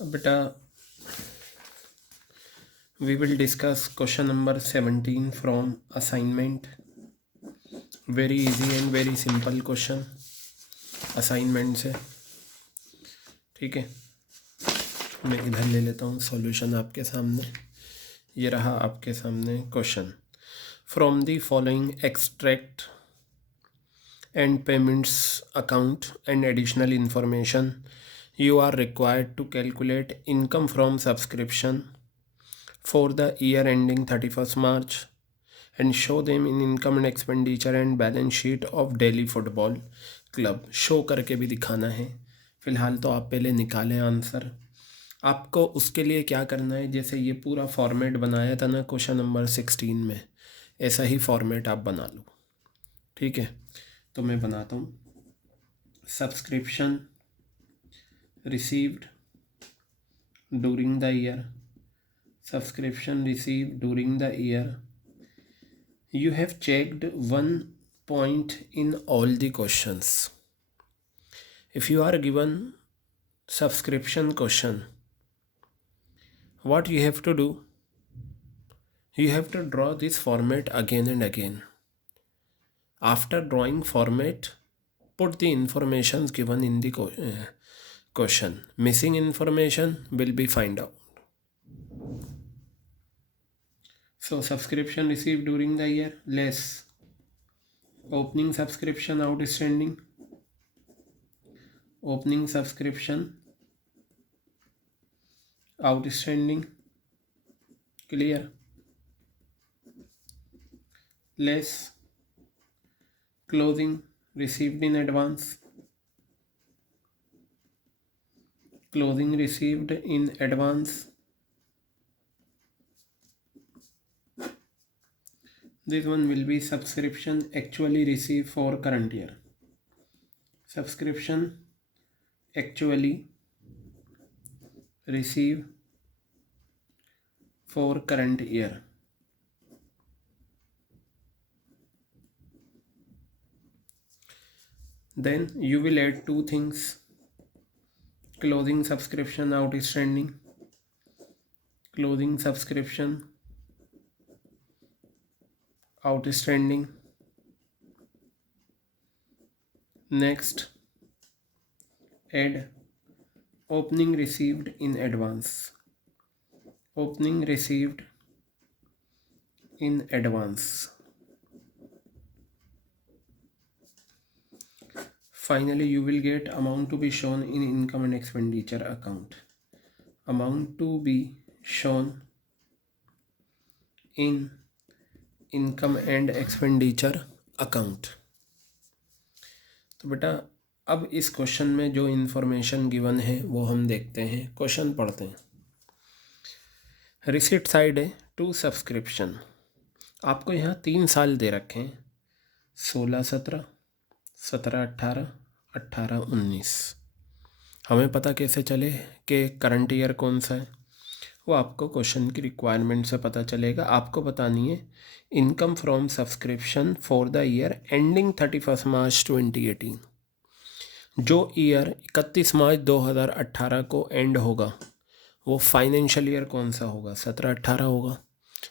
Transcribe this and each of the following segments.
बेटा we will discuss question number 17 from assignment. Very easy and very simple question assignment से, ठीक है। मैं इधर ले लेता हूँ सॉल्यूशन आपके सामने। ये रहा आपके सामने question. From the following extract and payments account and additional information you are required to calculate income from subscription for the year ending 31st March and show them in income and expenditure and balance sheet of Delhi Football Club। Show करके भी दिखाना है। फ़िलहाल तो आप पहले निकालें answer. आपको उसके लिए क्या करना है, जैसे ये पूरा फॉर्मेट बनाया था ना क्वेश्चन नंबर 16 में, ऐसा ही फॉर्मेट आप बना लो, ठीक है। तो मैं बनाता हूँ। Subscription received during the year, subscription received during the year. You have checked one point in all the questions. If you are given subscription question, what you have to do? You have to draw this format again and again. After drawing format, put the informations given in the question. Missing information will be find out. So subscription received during the year less opening subscription outstanding, opening subscription outstanding, clear, less closing received in advance, closing received in advance. This one will be subscription actually received for current year. Subscription actually receive for current year. Then you will add two things: closing subscription outstanding, closing subscription outstanding. Next, add opening received in advance, opening received in advance. Finally, you will get amount to be shown in income and expenditure account, amount to be shown in income and expenditure account. तो बेटा अब इस question में जो information given है वो हम देखते हैं। क्वेश्चन पढ़ते हैं। रिसिट साइड है टू सब्सक्रिप्शन। आपको यहाँ 3 साल दे रखे हैं, 16-17, 17-18, 18-19। हमें पता कैसे चले कि करंट ईयर कौन सा है? वो आपको क्वेश्चन की रिक्वायरमेंट से पता चलेगा। आपको बतानी है income from subscription for the year ending 31 March 2018। जो ईयर 31 मार्च 2018 को एंड होगा वो फाइनेंशियल ईयर कौन सा होगा? 17-18 होगा।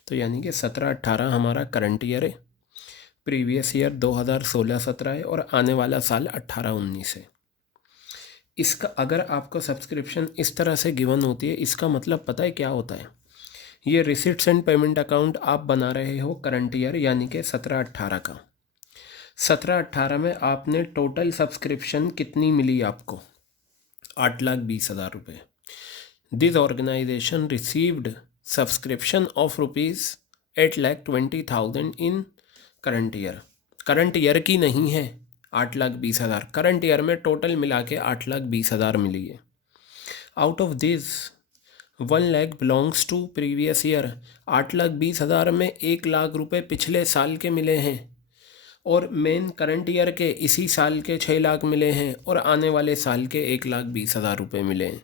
तो यानी कि 17-18 हमारा करंट ईयर है, प्रीवियस ईयर 2016-17 है और आने वाला साल 18-19 है। इसका अगर आपको सब्सक्रिप्शन इस तरह से गिवन होती है, इसका मतलब पता है क्या होता है? ये रिसिट्स एंड पेमेंट अकाउंट आप बना रहे हो करंट ईयर यानी कि 17-18 का। 17-18 में आपने टोटल सब्सक्रिप्शन कितनी मिली आपको? 8,20,000 रुपये। This organisation received subscription of ₹8,20,000 in current year. Current year की नहीं है 8,20,000, करंट ईयर में टोटल मिला के 8,20,000 मिली है। Out of this 1 lakh belongs to previous year. 8,20,000 में 1 लाख रुपए पिछले साल के मिले हैं और मेन करंट ईयर के इसी साल के 6 लाख मिले हैं और आने वाले साल के 1,20,000 रुपये मिले हैं।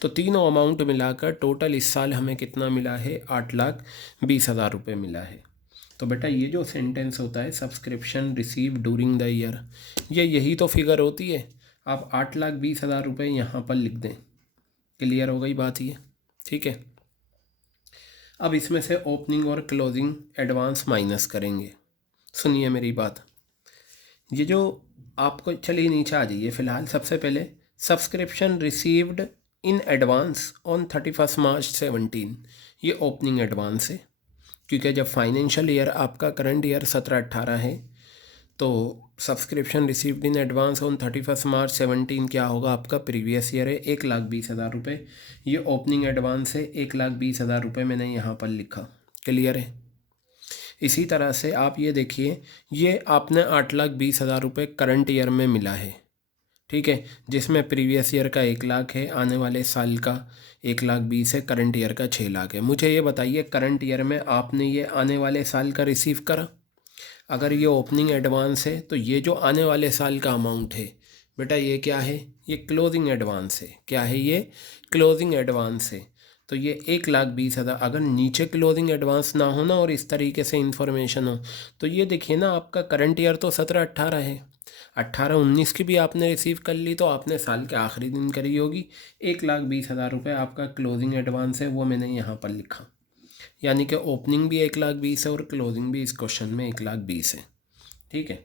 तो तीनों अमाउंट मिलाकर टोटल इस साल हमें कितना मिला है? 8,20,000 रुपये मिला है। तो बेटा ये जो सेंटेंस होता है subscription receive during the year, ये यही तो फिगर होती है। आप 8,20,000 रुपये यहाँ पर लिख दें, क्लियर हो गई बात ये, ठीक है। अब इसमें से ओपनिंग और क्लोजिंग एडवांस माइनस करेंगे। सुनिए मेरी बात, ये जो आपको, चलिए नीचे आ जाइए। फ़िलहाल सबसे पहले subscription received in advance on 31 मार्च 17, ये ओपनिंग एडवांस है, क्योंकि जब फाइनेंशियल ईयर आपका करंट ईयर 17-18 है तो subscription received in advance on 31 मार्च 17 क्या होगा आपका, प्रीवियस ईयर है, 1,20,000 रुपये। ये ओपनिंग एडवांस है, 1,20,000 रुपये मैंने यहाँ पर लिखा। क्लियर है। इसी तरह से आप ये देखिए, ये आपने 8,20,000 रुपये करंट ईयर में मिला है, ठीक है, जिसमें प्रीवियस ईयर का 1,00,000 है, आने वाले साल का 1,20,000 है, करंट ईयर का 6,00,000 है। मुझे ये बताइए, करंट ईयर में आपने ये आने वाले साल का रिसीव करा? अगर ये ओपनिंग एडवांस है तो ये जो आने वाले साल का अमाउंट है बेटा, ये क्या है, ये क्लोजिंग एडवांस है। क्या है ये? क्लोजिंग एडवांस है। तो ये 1,20,000, अगर नीचे क्लोजिंग एडवांस ना हो ना और इस तरीके से इंफॉर्मेशन हो, तो ये देखिए ना, आपका करंट ईयर तो 17-18 है, 18-19 की भी आपने रिसीव कर ली तो आपने साल के आखिरी दिन करी होगी। 1,20,000 रुपये आपका क्लोजिंग एडवांस है, वो मैंने यहाँ पर लिखा। यानी कि ओपनिंग भी 1,20,000 है और क्लोजिंग भी इस क्वेश्चन में 1,20,000 है, ठीक है।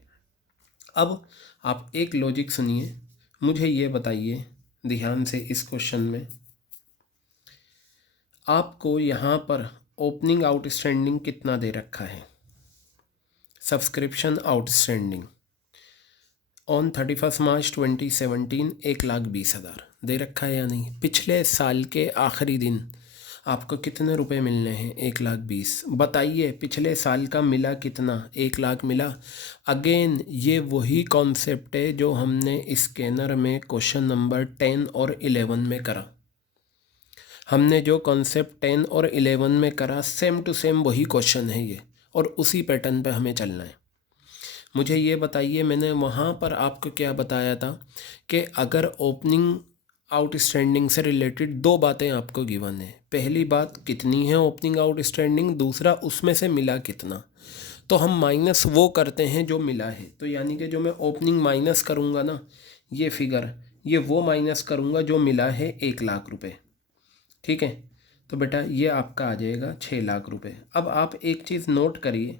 अब आप एक लॉजिक सुनिए, मुझे ये बताइए ध्यान से, इस क्वेश्चन में आपको यहाँ पर ओपनिंग आउटस्टैंडिंग कितना दे रखा है? सब्सक्रिप्शन आउटस्टैंडिंग ऑन 31 मार्च 2017 1,20,000 दे रखा है या नहीं? पिछले साल के आखिरी दिन आपको कितने रुपए मिलने हैं? 1,20,000। बताइए पिछले साल का मिला कितना? 1,00,000 मिला। अगेन ये वही कॉन्सेप्ट है जो हमने स्कैनर में क्वेश्चन नंबर 10 और 11 में करा। हमने जो कॉन्सेप्ट 10 और 11 में करा, सेम टू सेम वही क्वेश्चन है ये, और उसी पैटर्न पे हमें चलना है। मुझे ये बताइए, मैंने वहाँ पर आपको क्या बताया था कि अगर ओपनिंग आउटस्टैंडिंग से रिलेटेड दो बातें आपको गिवन है। पहली बात कितनी है ओपनिंग आउटस्टैंडिंग, दूसरा उसमें से मिला कितना। तो हम माइनस वो करते हैं जो मिला है। तो यानी कि जो मैं ओपनिंग माइनस करूँगा ना, ये फिगर, ये वो माइनस करूँगा जो मिला है 1,00,000 रुपये, ठीक है। तो बेटा ये आपका आ जाएगा 6,00,000 रुपये। अब आप एक चीज़ नोट करिए,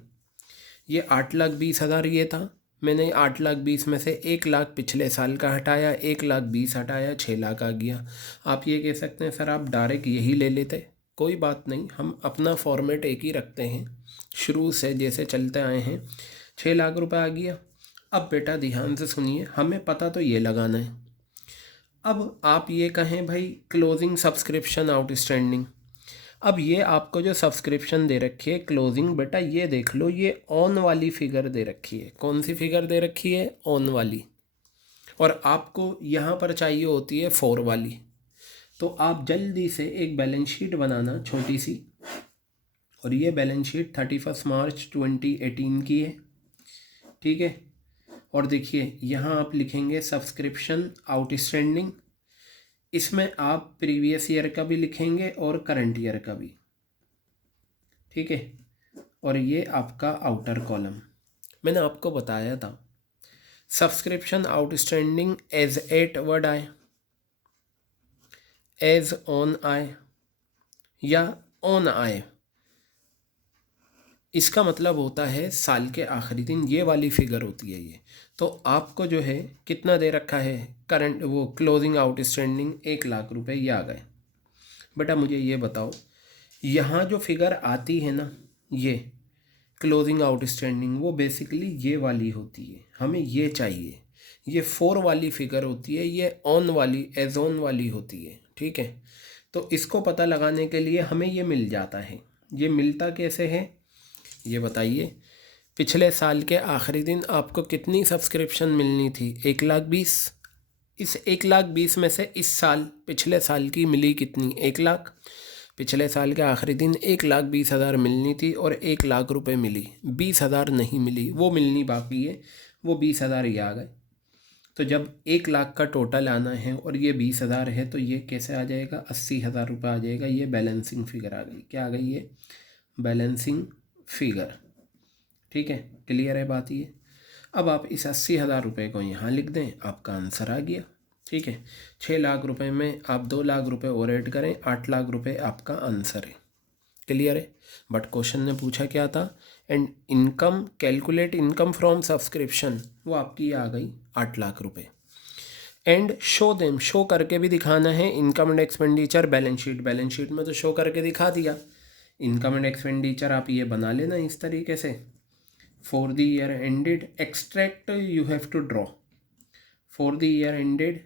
ये 8,20,000 ये था, मैंने 8,20,000 में से 1,00,000 पिछले साल का हटाया, 1,20,000 हटाया, 6,00,000 आ गया। आप ये कह सकते हैं सर आप डायरेक्ट यही ले लेते, कोई बात नहीं, हम अपना फॉर्मेट एक ही रखते हैं, शुरू से जैसे चलते आए हैं। 6,00,000 रुपये आ गया। अब बेटा ध्यान से सुनिए, हमें पता तो ये लगाना है। अब आप ये कहें भाई क्लोजिंग सब्सक्रिप्शन आउटस्टैंडिंग, अब ये आपको जो सब्सक्रिप्शन दे रखी है क्लोजिंग, बेटा ये देख लो, ये ऑन वाली फिगर दे रखी है। कौन सी फिगर दे रखी है? ऑन वाली। और आपको यहाँ पर चाहिए होती है 4 वाली। तो आप जल्दी से एक बैलेंस शीट बनाना छोटी सी, और ये बैलेंस शीट 31 मार्च 2018 की है, ठीक है। और देखिए यहाँ आप लिखेंगे सब्सक्रिप्शन आउटस्टैंडिंग, इसमें आप प्रीवियस ईयर का भी लिखेंगे और करंट ईयर का भी, ठीक है। और ये आपका आउटर कॉलम, मैंने आपको बताया था सब्सक्रिप्शन आउटस्टैंडिंग एज एट वर्ड आए, एज ऑन आए या ऑन आए, इसका मतलब होता है साल के आखिरी दिन, ये वाली फिगर होती है ये। तो आपको जो है कितना दे रखा है करंट, वो क्लोजिंग आउटस्टैंडिंग 1,00,000 रुपये, ये आ गए। बेटा मुझे ये बताओ, यहाँ जो फिगर आती है ना, ये क्लोजिंग आउटस्टैंडिंग, वो बेसिकली ये वाली होती है, हमें ये चाहिए। ये 4 वाली फिगर होती है, ये ऑन वाली, एज ऑन वाली होती है, ठीक है। तो इसको पता लगाने के लिए हमें ये मिल जाता है। ये मिलता कैसे है ये बताइए। पिछले साल के आखिरी दिन आपको कितनी सब्सक्रिप्शन मिलनी थी? 1,20,000। इस 1,20,000 में से इस साल, पिछले साल की मिली कितनी? 1,00,000। पिछले साल के आखिरी दिन 1,20,000 मिलनी थी और 1,00,000 रुपये मिली, 20,000 नहीं मिली, वो मिलनी बाकी है, वो 20,000 ये आ गए। तो जब 1,00,000 का टोटल आना है और ये 20,000 है, तो ये कैसे आ जाएगा? 80,000 रुपये आ जाएगा। ये बैलेंसिंग फिगर आ गई। क्या आ गई? ये बैलेंसिंग फिगर, ठीक है। क्लियर है बात ये। अब आप इस 80,000 रुपये को यहाँ लिख दें, आपका आंसर आ गया। ठीक है। 6 लाख रुपए में आप 2 लाख रुपए और ऐड करें, 8 लाख रुपए आपका आंसर है। क्लियर है। बट क्वेश्चन ने पूछा क्या था, and income calculate income from subscription, वो आपकी आ गई 8 लाख रुपए। एंड शो देम, शो करके भी दिखाना है income and expenditure balance sheet. Balance sheet में तो शो करके दिखा दिया। इनकम एंड एक्सपेंडिचर आप ये बना लेना इस तरीके से। For the year ended, extract you have to draw. For the year ended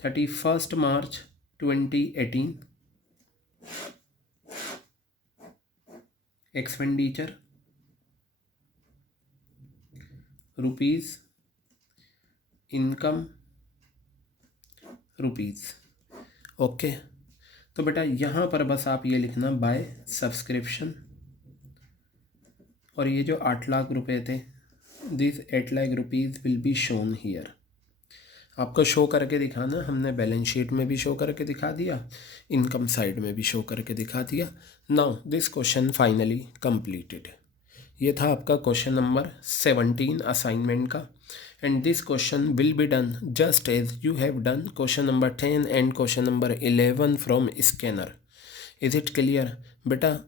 31 March 2018, expenditure rupees, income rupees. Okay, तो बेटा यहाँ पर बस आप ये लिखना बाय सब्सक्रिप्शन, और ये जो 8 लाख रुपए थे, this 8 lakh rupees will be shown here. आपको शो करके दिखाना, हमने बैलेंस शीट में भी शो करके दिखा दिया, इनकम साइड में भी शो करके दिखा दिया। Now this question finally completed. ये था आपका क्वेश्चन नंबर 17 असाइनमेंट का, and this question will be done just as you have done question number 10 and question number 11 from scanner. Is it clear बेटा?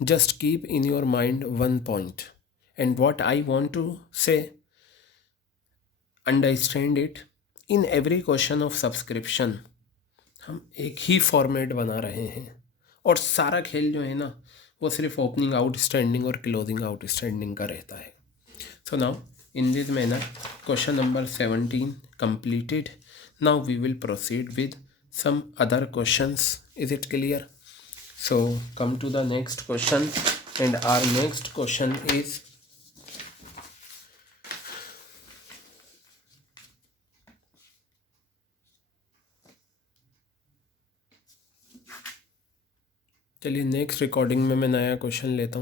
Just keep in your mind one point, and what I want to say, understand it. In every question of subscription हम एक ही format बना रहे हैं, और सारा खेल जो है ना वो सिर्फ ओपनिंग आउटस्टैंडिंग और क्लोजिंग आउटस्टैंडिंग का रहता है। So now in this manner question number 17 completed. Now we will proceed with some other questions. Is it clear? So come to the next question, and our next question is चलिए next recording में मैं नया question लेता हूँ।